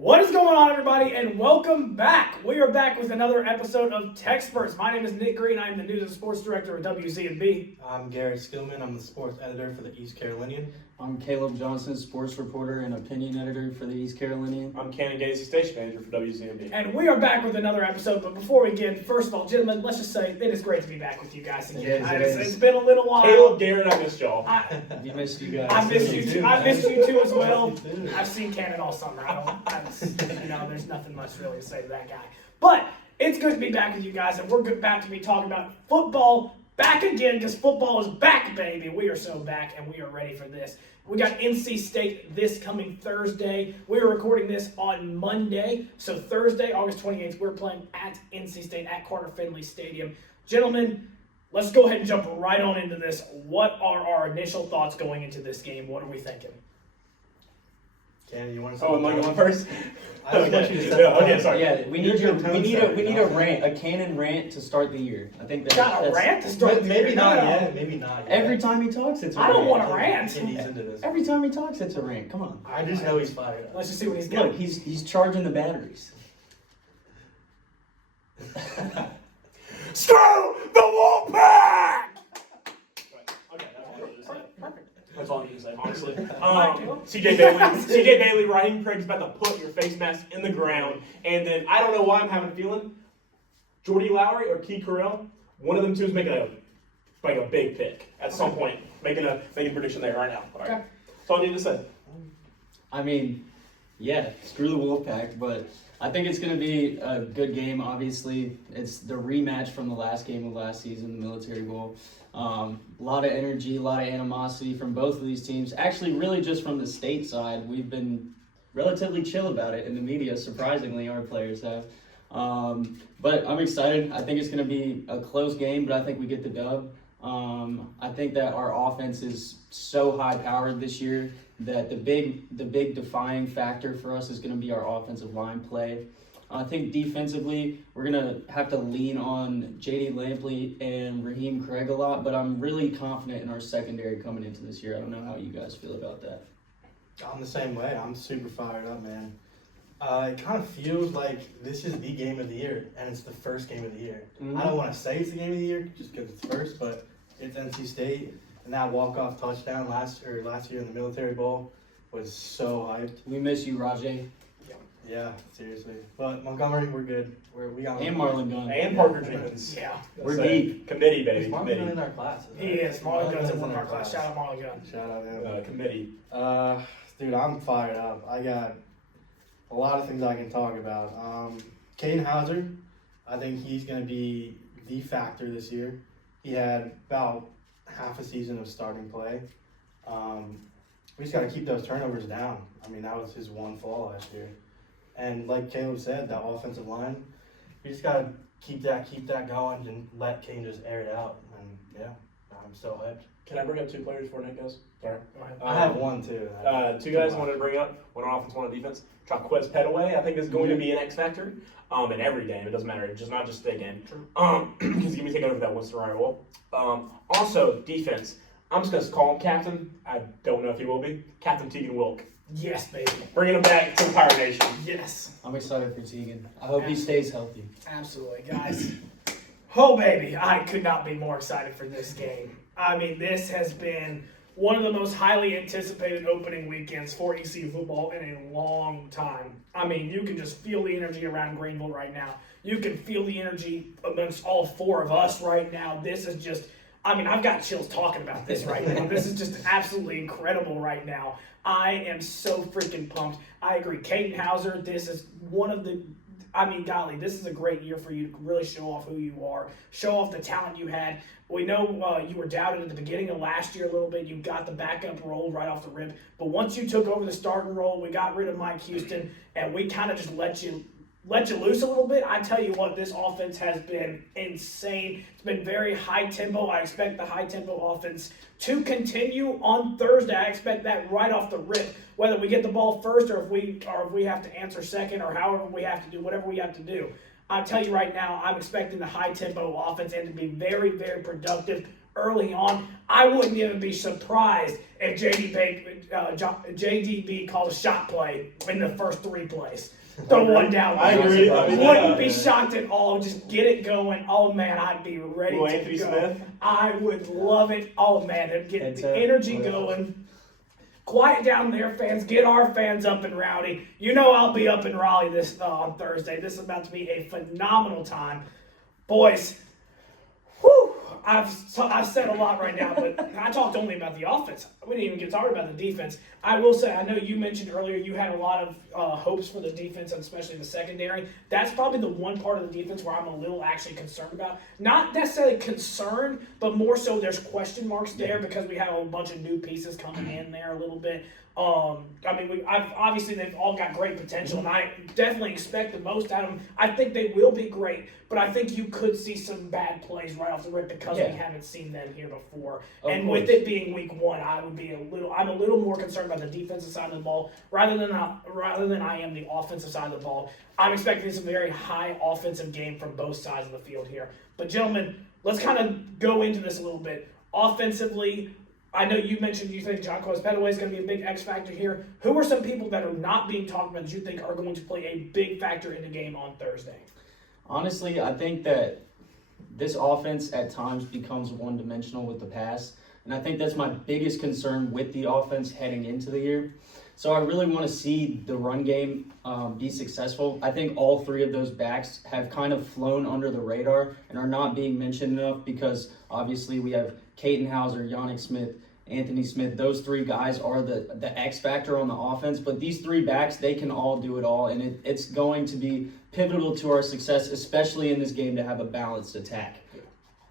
What is going on, everybody, and welcome back. We are back with another episode of TECSpertZ. My name is Nick Green. I'm the News and Sports Director at WZMB. I'm Garett Skillman. I'm the Sports Editor for the East Carolinian. I'm Caleb Johnson, Sports Reporter and Opinion Editor for the East Carolinian. I'm Cannon Gacy, Station Manager for WZMB. And we are back with another episode, but before we begin, first of all, gentlemen, let's just say it is great to be back with you guys again. It's been a little while. Caleb, Garrett, I missed y'all. We missed you guys. I missed you too. I missed you too as well. I've seen Cannon all summer. There's nothing much really to say to that guy. But it's good to be back with you guys, and we're back to be talking about football back again, because football is back, baby. We are so back, and we are ready for this. We got NC State this coming Thursday. We are recording this on Monday. So Thursday, August 28th, we're playing at NC State at Carter Finley Stadium. Gentlemen, let's go ahead and jump right on into this. What are our initial thoughts going into this game? What are we thinking? Cannon, you want to say? Oh, am I going first? I just want you to say. Okay, sorry. Yeah, we need a rant, a Cannon rant to start the year. I think Got a rant to start the Maybe year? not No. yet. Maybe not yet. Every time he talks, it's a I rant. don't want a rant. He's into this. Every time he talks, it's a rant. Come on. I just know he's fired up. Let's just see what he's got. Look, he's charging the batteries. Screw the Wolfpack! Okay, that's all I need to say, honestly. CJ Bailey, Raheem Craig's about to put your face mask in the ground, and then I don't know why I'm having a feeling Jordy Lowry or Key Correll, one of them two is making a big pick at some point, making a prediction there right now. All right. Okay. That's all I need to say. I mean, yeah, screw the Wolfpack, but I think it's going to be a good game, obviously. It's the rematch from the last game of last season, the Military Bowl. A lot of energy, a lot of animosity from both of these teams. Actually, really just from the state side. We've been relatively chill about it in the media, surprisingly, our players have. But I'm excited. I think it's going to be a close game, but I think we get the dub. I think that our offense is so high-powered this year that the big defying factor for us is going to be our offensive line play. I think defensively, we're going to have to lean on J.D. Lampley and Raheem Craig a lot, but I'm really confident in our secondary coming into this year. I don't know how you guys feel about that. I'm the same way. I'm super fired up, man. It kind of feels like this is the game of the year, and it's the first game of the year. Mm-hmm. I don't want to say it's the game of the year just because it's first, but it's NC State, and that walk-off touchdown last year in the Military Bowl was so hyped. We miss you, Rajay. Yeah, seriously. But Montgomery, we're good. We got And Marlon Gunn. And Parker Jenkins. Yeah. We're So, deep. Committee, baby. Is Marlon Committee. Gunn in our class? He is. Marlon Gunn's in one of our class. Shout out Marlon Gunn. Shout out him. Committee. Dude, I'm fired up. I got a lot of things I can talk about. Caden Hauser, I think he's going to be the factor this year. He had about half a season of starting play. We just got to keep those turnovers down. I mean, that was his one flaw last year. And like Caleb said, that offensive line, we just got to keep that going and let Kane just air it out. And yeah, I'm so hyped. Can I bring up two players before Nick goes? Sorry. I have one too. Two guys I wanted to bring up, one on offense, one on defense. Traquez Petaway, I think, is going to be an X factor in every game. It doesn't matter, it's just not just the game. Because he's going to be taking over that Winston role. Also, defense. I'm just going to call him Captain. I don't know if he will be. Captain Tegan Wilk. Yes, baby. Bringing him back to the Pirate Nation. Yes. I'm excited for Tegan. I hope he stays healthy. Absolutely, guys. Oh, baby. I could not be more excited for this game. I mean, this has been one of the most highly anticipated opening weekends for ECU football in a long time. I mean, you can just feel the energy around Greenville right now. You can feel the energy amongst all four of us right now. This is just, I mean, I've got chills talking about this right now. This is just absolutely incredible right now. I am so freaking pumped. I agree. Caden Hauser, this is one of the, I mean, golly, this is a great year for you to really show off who you are, show off the talent you had. We know you were doubted at the beginning of last year a little bit. You got the backup role right off the rip. But once you took over the starting role, we got rid of Mike Houston, and we kind of just let you loose a little bit. I tell you what, this offense has been insane. It's been very high tempo. I expect the high tempo offense to continue on Thursday. I expect that right off the rip, whether we get the ball first or if we have to answer second or however we have to do, whatever we have to do. I'll tell you right now, I'm expecting the high tempo offense and to be very, very productive early on. I wouldn't even be surprised if JDB called a shot play in the first 3 plays. Throw one down. I agree. Wouldn't be shocked at all. Just get it going. Oh man, I'd be ready to Anthony go. Smith? I would love it. Oh man, they'd get the energy going. Quiet down there, fans. Get our fans up and rowdy. You know I'll be up in Raleigh this on Thursday. This is about to be a phenomenal time, boys. Whew. I've said a lot right now, but I talked only about the offense. We didn't even get talking about the defense. I will say, I know you mentioned earlier you had a lot of hopes for the defense, and especially the secondary. That's probably the one part of the defense where I'm a little actually concerned about. Not necessarily concerned, but more so there's question marks there because we have a bunch of new pieces coming in there a little bit. Obviously they've all got great potential, and I definitely expect the most out of them. I think they will be great, but I think you could see some bad plays right off the rip because we haven't seen them here before. And with it being week 1, I'm a little more concerned about the defensive side of the ball rather than I am the offensive side of the ball. I'm expecting some very high offensive game from both sides of the field here. But gentlemen, let's kind of go into this a little bit. Offensively, I know you mentioned you think John Petaway is going to be a big X factor here. Who are some people that are not being talked about that you think are going to play a big factor in the game on Thursday? Honestly, I think that this offense at times becomes one-dimensional with the pass, and I think that's my biggest concern with the offense heading into the year. So I really want to see the run game be successful. I think all 3 of those backs have kind of flown under the radar and are not being mentioned enough because obviously we have Caden Hauser, Yannick Smith, Anthony Smith. Those 3 guys are the X factor on the offense, but these 3 backs, they can all do it all, and it's going to be pivotal to our success, especially in this game, to have a balanced attack.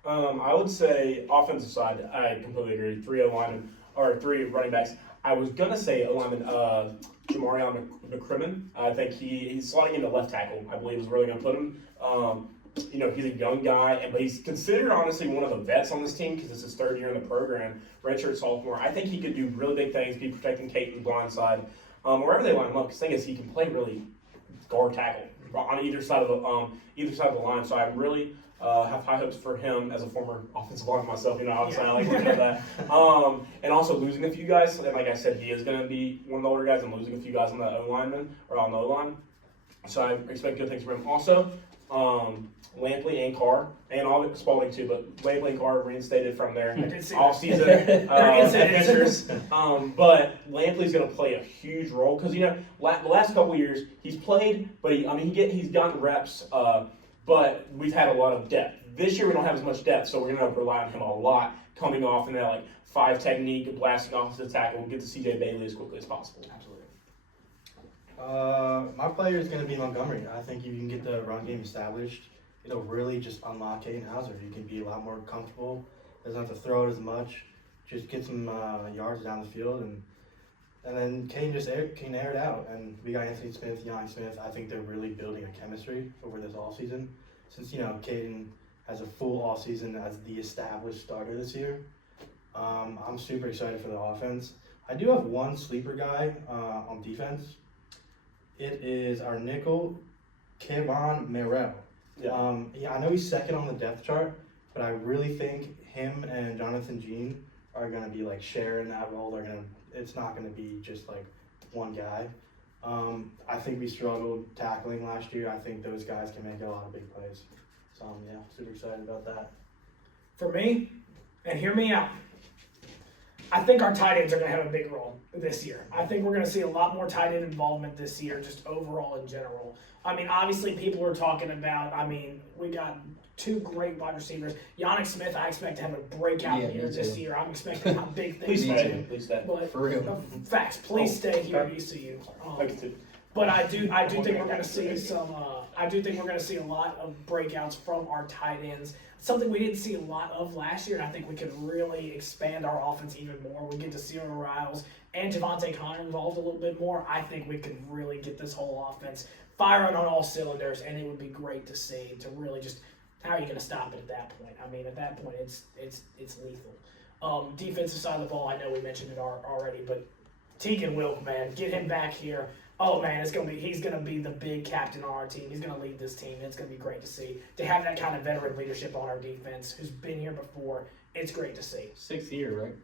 I would say offensive side, I completely agree. 3 O-linemen, or 3 running backs. I was going to say O-lineman Jamarion McCrimmon. I think he's slotting into left tackle, I believe is where they're going to put him. He's a young guy, but he's considered honestly one of the vets on this team because it's his 3rd year in the program, redshirt sophomore. I think he could do really big things, be protecting Caden's blind side, wherever they line him up. Because the thing is, he can play really guard tackle on either side of the line. So I really have high hopes for him as a former offensive lineman myself. Obviously I like to know that. And also losing a few guys, and like I said, he is going to be one of the older guys, and losing a few guys on the O-lineman or on the O-line. So I expect good things from him. Also, Lampley and Carr, and all Spalding too, but Lampley and Carr reinstated from their off-season adventures. But Lampley's going to play a huge role because the last couple of years he's played, but he's gotten reps. But we've had a lot of depth. This year we don't have as much depth, so we're going to rely on him a lot coming off in that 5 technique and blasting off the tackle and get to CJ Bailey as quickly as possible. Absolutely. My player is going to be Montgomery. I think if you can get the run game established, it'll really just unlock Caden Hauser. You can be a lot more comfortable. Doesn't have to throw it as much. Just get some yards down the field, and then Caden can air it out. And we got Anthony Smith, Yannick Smith. I think they're really building a chemistry over this all season. Since Caden has a full all season as the established starter this year, I'm super excited for the offense. I do have one sleeper guy on defense. It is our nickel, Kevon Merrill. Yeah. I know he's 2nd on the depth chart, but I really think him and Jonathan Jean are going to be sharing that role. It's not going to be just one guy. I think we struggled tackling last year. I think those guys can make a lot of big plays. So super excited about that. For me, and hear me out, I think our tight ends are going to have a big role this year. I think we're going to see a lot more tight end involvement this year, just overall in general. Obviously people are talking about, we got 2 great wide receivers. Yannick Smith, I expect to have a breakout year this year. I'm expecting big things from him. Please stay. But For real. Facts, please stay here at ECU. But I do think we're going to see some. I do think we're going to see a lot of breakouts from our tight ends. Something we didn't see a lot of last year, and I think we could really expand our offense even more. We get to Cyril Riles and Javante Connor involved a little bit more. I think we could really get this whole offense firing on all cylinders, and it would be great to see. To really just, how are you going to stop it at that point? At that point, it's lethal. Defensive side of the ball, I know we mentioned it already, but Tegan Wilk, man, get him back here. Oh man, he's gonna be the big captain on our team. He's gonna lead this team. It's gonna be great to see. To have that kind of veteran leadership on our defense, who's been here before, it's great to see. 6th year, right?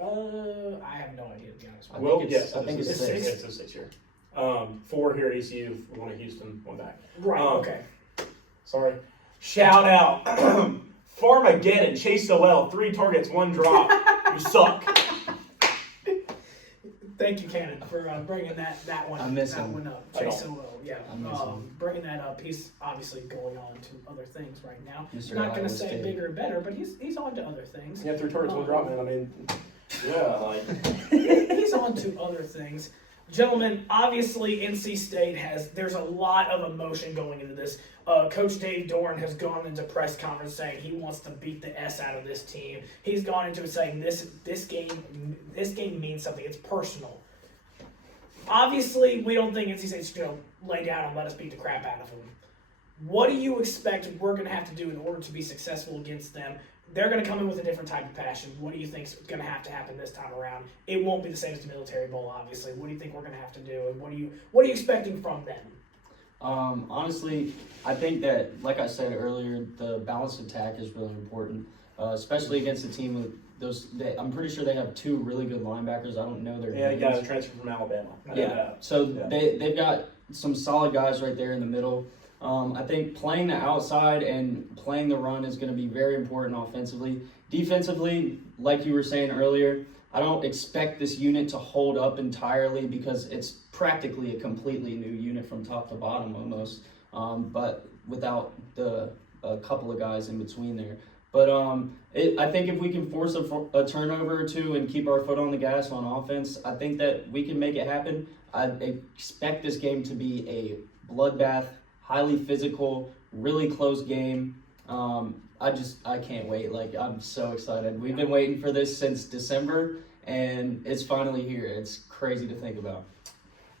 I have no idea, to be honest with you. Well, think yes, I think it's 6. It's a 6 year. 4 here at ECU, 1 at Houston, 1 back. Right, okay. Sorry. Shout out. Farmageddon, Chase Sowell, 3 targets, 1 drop. You suck. Thank you, Cannon, for bringing that one I miss that him. one up. I Chase don't. Sowell, yeah. I miss him. Bringing that up. He's obviously going on to other things right now. Mr. Not going Iowa to say State. bigger and better, but he's on to other things. Yeah, 3 targets, 1 drop, man. I mean, yeah, like. He's on to other things. Gentlemen, obviously NC State there's a lot of emotion going into this. Coach Dave Dorn has gone into press conference saying he wants to beat the S out of this team. He's gone into it saying this game means something. It's personal. Obviously, we don't think NC State's going to lay down and let us beat the crap out of them. What do you expect we're going to have to do in order to be successful against them? They're going to come in with a different type of passion. What do you think is going to have to happen this time around? It won't be the same as the Military Bowl, obviously. What do you think we're going to have to do, and what are you expecting from them? Honestly, I think that, like I said earlier, the balanced attack is really important, especially against a team with those. I'm pretty sure they have 2 really good linebackers. I don't know their Yeah, names. he got a transfer from Alabama. I know Yeah. that. So Yeah. they've got some solid guys right there in the middle. I think playing the outside and playing the run is going to be very important offensively. Defensively, like you were saying earlier, I don't expect this unit to hold up entirely because it's practically a completely new unit from top to bottom almost, but without a couple of guys in between there. But I think if we can force a turnover or 2 and keep our foot on the gas on offense, I think that we can make it happen. I expect this game to be a bloodbath, highly physical, really close game. I can't wait. Like, I'm so excited. We've been waiting for this since December, and it's finally here. It's crazy to think about.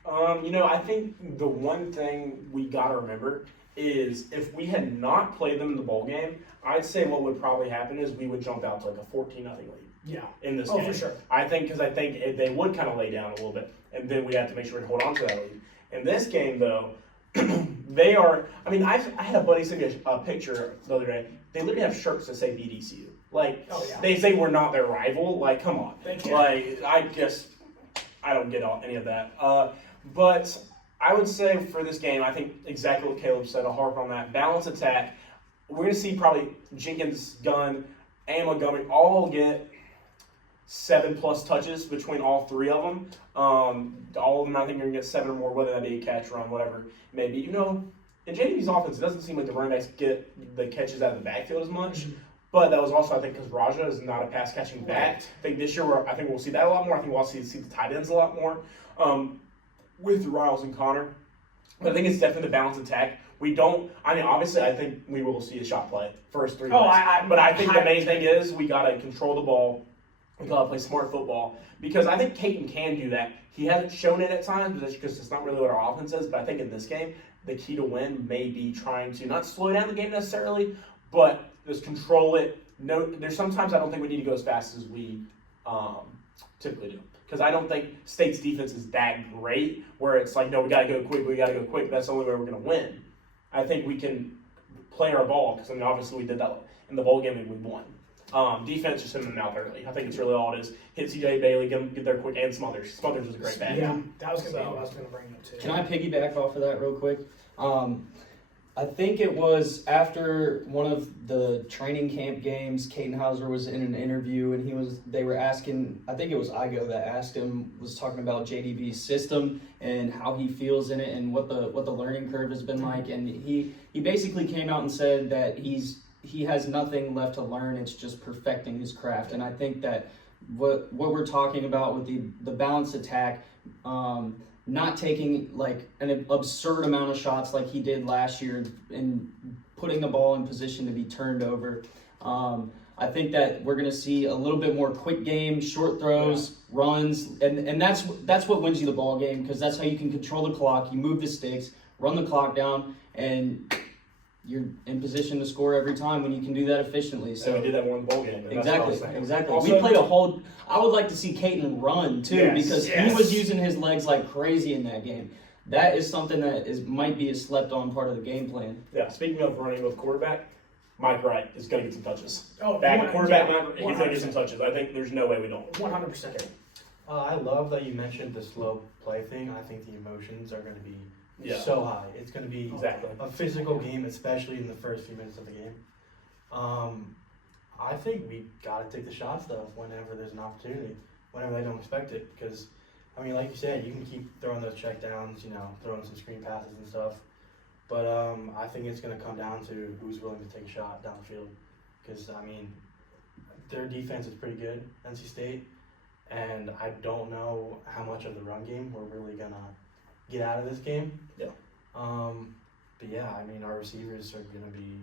I think the one thing we got to remember is if we had not played them in the bowl game, I'd say what would probably happen is we would jump out to like a 14-0 lead. Yeah. In this Oh, game. for sure. I think they would kind of lay down a little bit, and then we have to make sure we hold on to that lead. In this game, though, they are. I mean, I had a buddy send me a picture the other day. They literally have shirts that say BDCU. Like, Oh, yeah. they say we're not their rival. Like, come on. They can't. Like, I don't get any of that. But I would say for this game, I think exactly what Caleb said. I'll harp on that. Balance attack. We're going to see probably Jenkins, Gunn, and Montgomery all get 7+ touches between all 3 of them. All of them, I think, are going to get 7 or more, whether that be a catch, run, whatever. Maybe, in JDB's offense, it doesn't seem like the running backs get the catches out of the backfield as much. Mm-hmm. But that was also, I think, because Raja is not a pass-catching back. Right. I think this year, I think we'll see that a lot more. I think we'll also see the tight ends a lot more with Riles and Connor. But I think it's definitely the balanced attack. Obviously, I think we will see a shot play first 3 Oh, plays. But I think the main thing is we got to control the ball. We got to play smart football. Because I think Caton can do that. He hasn't shown it at times because it's not really what our offense is. But I think in this game, the key to win may be trying to not slow down the game necessarily, but just control it. There's sometimes I don't think we need to go as fast as we typically do. Because I don't think State's defense is that great where it's like, no, we got to go quick. That's the only way we're going to win. I think we can play our ball because, obviously we did that in the bowl game and we won. Defense just hit them out early. I think it's really all it is. Hit CJ Bailey, get there quick, and Smothers. Smothers was a great back. Yeah, that was going to be what I was going to bring up too. Can I piggyback off of that real quick? I think it was after one of the training camp games, Caden Hauser was in an interview and they were asking, I think it was Igo that asked him, was talking about JDB's system and how he feels in it and what the learning curve has been like. And he basically came out and said that he has nothing left to learn. It's just perfecting his craft. And I think that what we're talking about with the balanced attack, not taking like an absurd amount of shots like he did last year and putting the ball in position to be turned over. I think that we're going to see a little bit more quick game, short throws, runs, and that's what wins you the ball game because that's how you can control the clock. You move the sticks, run the clock down, and you're in position to score every time when you can do that efficiently. So we did that more in the bowl game. Exactly. Also, we played a whole. I would like to see Caton run too because he was using his legs like crazy in that game. That is something that might be a slept-on part of the game plan. Yeah. Speaking of running with quarterback, Mike Wright is going to get some touches. Oh, Quarterback, yeah, Mike, he's going to get some touches. I think there's no way we don't. 100%. I love that you mentioned the slow play thing. I think the emotions are going to be so high. It's going to be Exactly. a physical game, especially in the first few minutes of the game. I think we got to take the shots, though, whenever there's an opportunity, whenever they don't expect it. Because, I mean, like you said, you can keep throwing those checkdowns, throwing some screen passes and stuff. But I think it's going to come down to who's willing to take a shot down the field. Because, I mean, their defense is pretty good, NC State. And I don't know how much of the run game we're really going to get out of this game. Yeah. But, yeah, I mean, our receivers are going to be...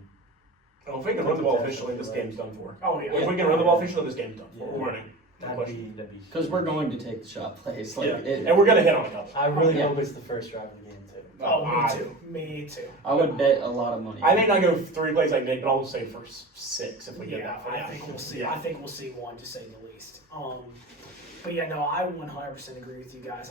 If we can run the ball efficiently, this game's done for. Oh, yeah. If we can run the ball efficiently, this game's done for. Yeah. We're winning. No That'd question. be Because we're going to take the shot plays. Like, And we're going to hit on a couple. I really Yeah. hope it's the first drive of the game, too. Oh, me too. Me too. I would bet a lot of money. I may not go 3 plays like Nick, but I'll say for 6 if we get Yeah, that far. I think we'll see. Yeah. I think we'll see one, to say the least. But yeah, no, I 100% agree with you guys.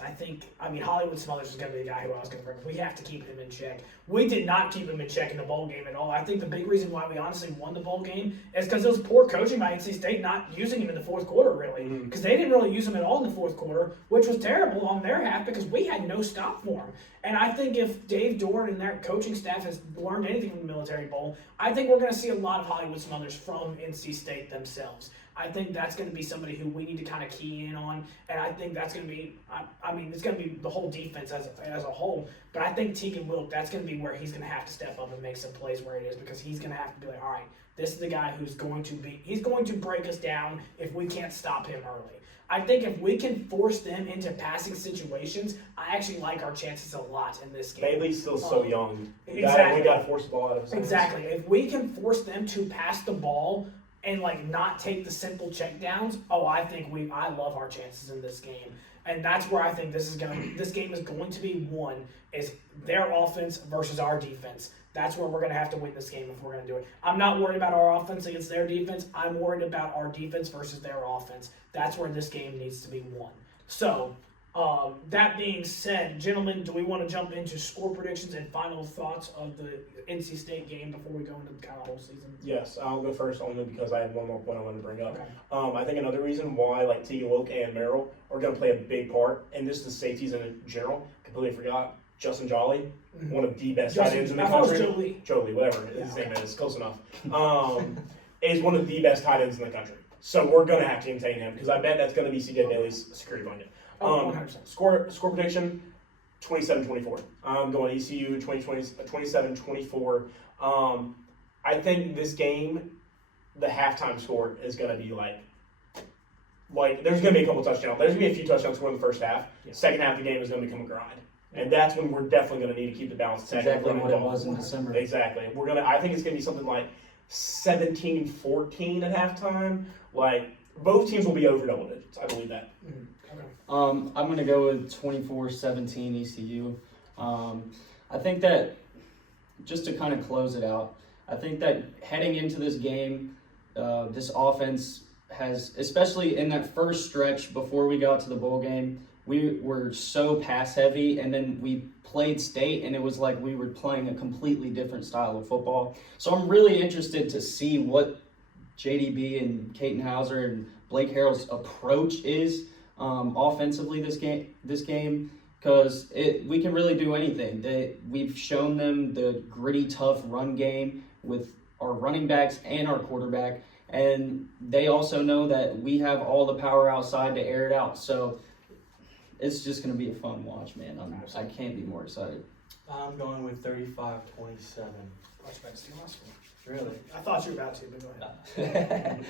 I mean, Hollywood Smothers is going to be the guy who I was going to bring. We have to keep him in check. We did not keep him in check in the bowl game at all. I think the big reason why we honestly won the bowl game is because it was poor coaching by NC State not using him in the fourth quarter, really. Because they didn't really use him at all in the fourth quarter, which was terrible on their half because we had no stop for him. And I think if Dave Doran and their coaching staff has learned anything from the Military Bowl, I think we're going to see a lot of Hollywood Smothers from NC State themselves. I think that's going to be somebody who we need to kind of key in on, and I think that's going to be, I mean, it's going to be the whole defense as a whole, but I think Tegan Wilk, that's going to be where he's going to have to step up and make some plays where it is, because he's going to have to be like, all right, this is the guy he's going to break us down if we can't stop him early. I think if we can force them into passing situations, I actually like our chances a lot in this game. Bailey's still so young. We Exactly. got to force the ball out of his hands. Exactly. If we can force them to pass the ball and not take the simple checkdowns, I love our chances in this game. And that's where I think this game is going to be won, is their offense versus our defense. That's where we're going to have to win this game if we're going to do it. I'm not worried about our offense against their defense. I'm worried about our defense versus their offense. That's where this game needs to be won. So, that being said, gentlemen, do we want to jump into score predictions and final thoughts of the NC State game before we go into the kind of whole season? Yes, I'll go first only because I have one more point I wanted to bring up. Okay. I think another reason why Tegan Wilk and Merrill are going to play a big part, and this is the safeties in general, completely forgot, Justin Jolly, one of the best tight ends in the country. Jolie, whatever his name is, close enough. Is one of the best tight ends in the country. So we're going to have to contain him because I bet that's going to be CJ Bailey's security blanket. 100%. Score prediction, 27-24. I'm going ECU 27-24. I think this game, the halftime score is going to be there's going to be a couple touchdowns. There's going to be a few touchdowns scored in the first half. Yeah. Second half of the game is going to become a grind. And that's when we're definitely going to need to keep the balance. That's exactly what it was in December. Exactly. I think it's going to be something like 17-14 at halftime. Both teams will be over double digits. I believe that. Mm-hmm. Okay. I'm going to go with 24-17 ECU. I think that, just to kind of close it out, I think that heading into this game, this offense has, especially in that first stretch before we got to the bowl game, we were so pass heavy, and then we played State, and it was like we were playing a completely different style of football. So I'm really interested to see what JDB and Caden Hauser and Blake Harrell's approach is offensively this game, because we can really do anything. We've shown them the gritty, tough run game with our running backs and our quarterback, and they also know that we have all the power outside to air it out. So it's just going to be a fun watch, man. I can't be more excited. I'm going with 35-27. Really? I thought you were about to, but go ahead.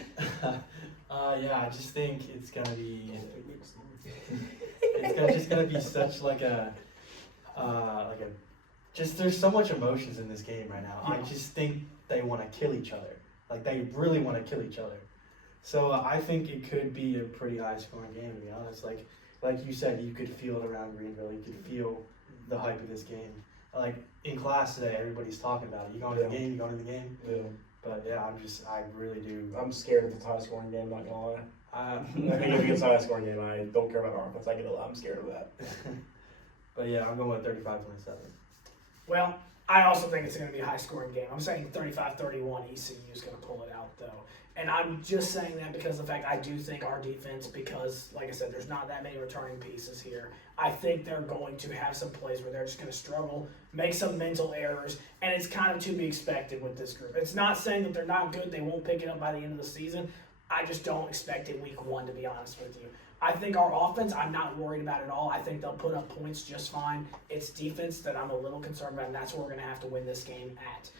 Yeah, I just think it's gonna be. Just gonna be such there's so much emotions in this game right now. I just think they want to kill each other. They really want to kill each other. So I think it could be a pretty high scoring game, to be honest. Like you said, you could feel it around Greenville. You could feel the hype of this game. In class today, everybody's talking about it. You going to the game? You going to the game? Yeah. But yeah, I really do. I'm scared of the high scoring game, not gonna lie. I think if it gets a high scoring game, I don't care about our offense. I'm scared of that. But yeah, I'm going with 35-27. Well, I also think it's going to be a high-scoring game. I'm saying 35-31 ECU is going to pull it out, though. And I'm just saying that because of the fact I do think our defense, because, like I said, there's not that many returning pieces here, I think they're going to have some plays where they're just going to struggle, make some mental errors, and it's kind of to be expected with this group. It's not saying that they're not good, they won't pick it up by the end of the season. I just don't expect it week one, to be honest with you. I think our offense, I'm not worried about at all. I think they'll put up points just fine. It's defense that I'm a little concerned about, and that's where we're going to have to win this game at.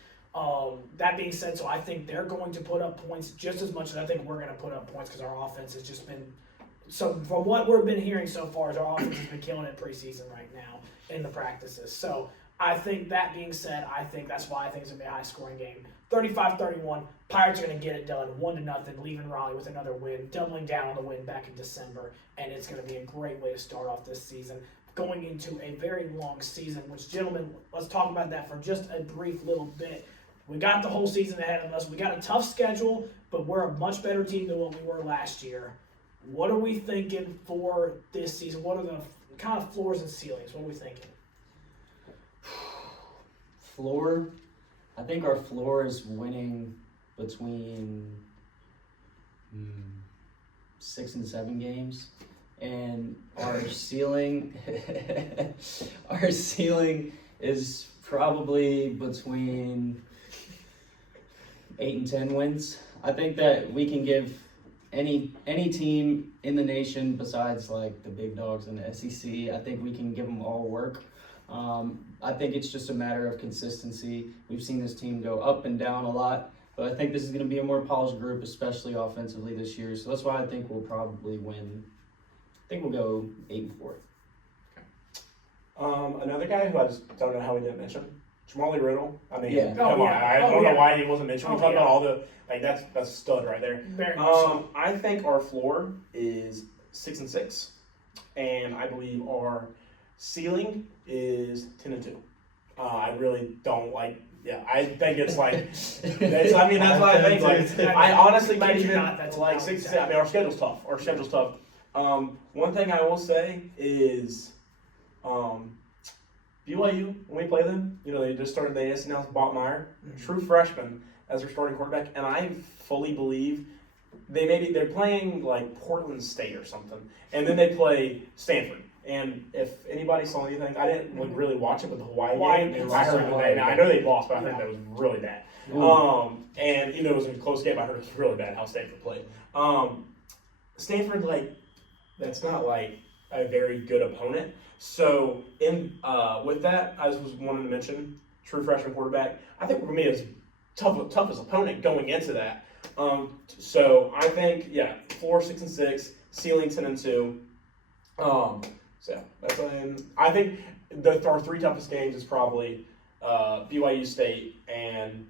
That being said, so I think they're going to put up points just as much as I think we're going to put up points because our offense has just been – so from what we've been hearing so far is our offense has been killing it preseason right now in the practices. So I think that being said, I think that's why I think it's going to be a high-scoring game. 35-31, Pirates are going to get it done 1-0, leaving Raleigh with another win, doubling down on the win back in December, and it's going to be a great way to start off this season, going into a very long season, which, gentlemen, let's talk about that for just a brief little bit. We got the whole season ahead of us. We got a tough schedule, but we're a much better team than what we were last year. What are we thinking for this season? What are the kind of floors and ceilings? What are we thinking? Floor, I think our floor is winning between 6 and 7 games, and our ceiling, our ceiling is probably between 8 and 10 wins. I think that we can give any team in the nation besides like the big dogs in the SEC, I think we can give them all work. I think it's just a matter of consistency. We've seen this team go up and down a lot, but I think this is going to be a more polished group, especially offensively this year. So that's why I think we'll probably win. I think we'll go 8-4. Another guy who I just don't know how we didn't mention, Jamali Riddle. I mean, Yeah. come on. I don't know why he wasn't mentioned. We talked about all the that's a stud right there. Very much so. I think our floor is 6-6, and I believe our ceiling is 10-2. I really don't like. Yeah, I think it's like. That's what I think. Like, I honestly might even like 6. I mean, our schedule's tough. One thing I will say is, BYU, when we play them, they just started, they just announced Botmeyer, true freshman, as their starting quarterback, and I fully believe they're playing like Portland State or something, and then they play Stanford. And if anybody saw anything, I didn't really watch it with the Hawaii game. I heard I know they lost, but I think that was really bad. And it was a close game. I heard it was really bad how Stanford played. Stanford, that's not like a very good opponent. So with that, I just was wanting to mention true freshman quarterback. I think for me it's toughest opponent going into that. So I think floor 6-6, ceiling 10-2. So yeah, that's I think our 3 toughest games is probably BYU State and.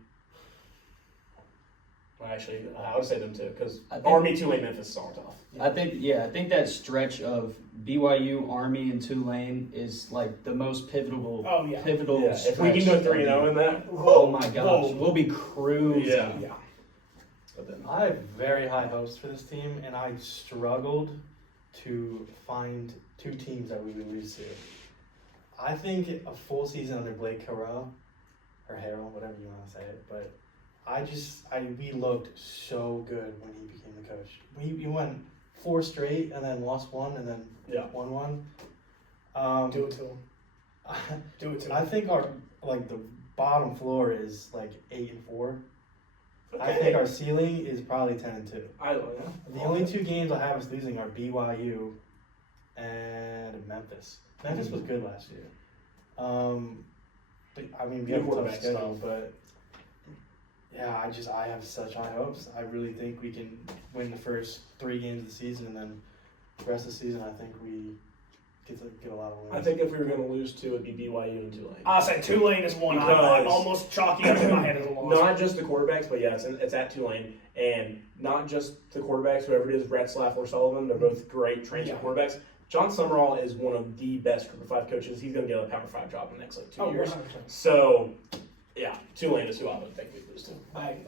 Well, actually, I would say them too because Army, Tulane, Memphis is all tough. I think that stretch of BYU, Army, and Tulane is like the most pivotal. Pivotal. Yeah. If we can go 3-0 in that, oh my gosh, we'll be cruising. Yeah. But then I have very high hopes for this team, and I struggled to find 2 teams that we would lose to. I think a full season under Blake Harrell, or Harrell, whatever you want to say it, but we looked so good when he became the coach. We went 4 straight and then lost 1 and then won 1. Do it to him. Do it to him. I think our the bottom floor is 8-4. Okay. I think our ceiling is probably 10-2. The only 2 games I have us losing are BYU and Memphis. Memphis was good last year. We have a tough schedule, but yeah, I have such high hopes. I really think we can win the first 3 games of the season, and then the rest of the season, I think we get a lot of wins. I think if we were going to lose 2, it'd be BYU and Tulane. I'll say Tulane is one. I'm almost chalking up in my head as a loss. Not just the quarterbacks, but it's at Tulane, and not just the quarterbacks. Whoever it is, Brett Slaff or Sullivan, they're both great transfer quarterbacks. John Summerall is one of the best Group of 5 coaches. He's going to get a Power 5 job in the next 2 years. 100%. So, Tulane is who I would think we'd lose to.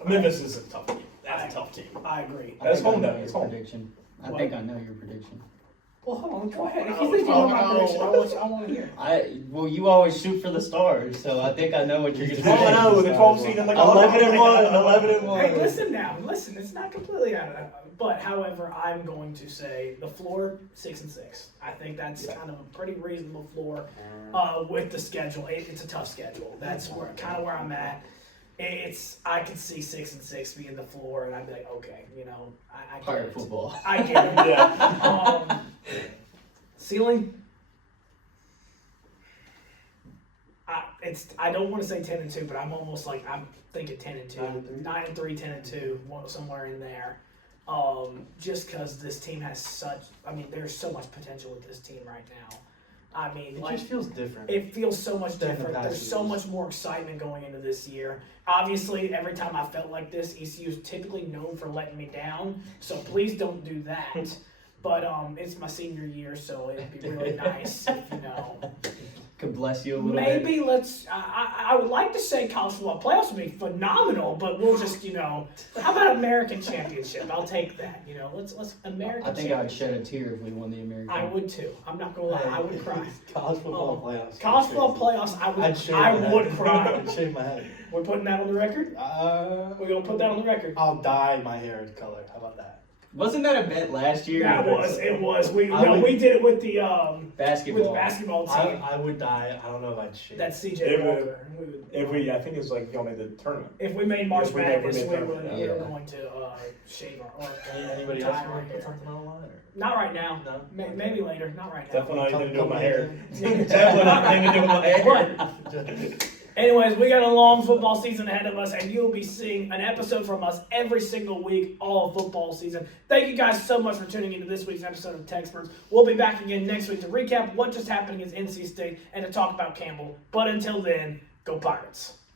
Memphis is a tough team. That's a tough team. I agree. That's home though. It's prediction. I think I know your prediction. Well, hold on. Go ahead. If Oh, you think you know my no. prediction, I want to hear. Well, you always shoot for the stars, so I think I know what you're gonna say. 12-0, the 12 seed in the 11-1, 11-1. Hey, listen now. Listen, it's not completely out of that. But, however, I'm going to say the floor 6-6. I think that's kind of a pretty reasonable floor with the schedule. It's a tough schedule. That's kind of where I'm at. I could see 6-6 being the floor, and I'd be like, okay, I get Pirate it. football. I get it. Yeah. Ceiling. I don't want to say 10-2, but I'm almost like I'm thinking 10-2, 9-3, 10-2, somewhere in there. Just because this team has there's so much potential with this team right now. I mean, It just feels different. it feels so much Than the different. past There's so years. much more excitement going into this year. Obviously, every time I felt like this, ECU is typically known for letting me down. So please don't do that. But it's my senior year, so it'd be really nice if Could bless you a little bit. maybe let's. I would like to say college football playoffs would be phenomenal, but we'll just how about American Championship? I'll take that. Let's American. I think I'd Championship. shed a tear if we won the American. I would too. I'm not gonna lie. I would cry. College football playoffs. College football playoffs. I would cry. I'd shave my head. We're putting that on the record. We're gonna put that on the record. I'll dye my hair color. How about that? Wasn't that a bet last year? It was. We would- we did it with the Basketball. with the basketball team. I would dye. I don't know if I'd shave. That's CJ If we- Walker. I think it's like y'all made the tournament. If we made March If we made- Madness, we we made were tournament, yeah. going to shave our Anybody dye else our want to hair. put something on the line? Or? Not right now. No. Maybe later. Not right now. Definitely not anything to do with my hair. Definitely Definitely not anything to do with my hair. Anyways, we got a long football season ahead of us, and you'll be seeing an episode from us every single week, all football season. Thank you guys so much for tuning into this week's episode of TECSpertZ. We'll be back again next week to recap what just happened against NC State and to talk about Campbell. But until then, go Pirates.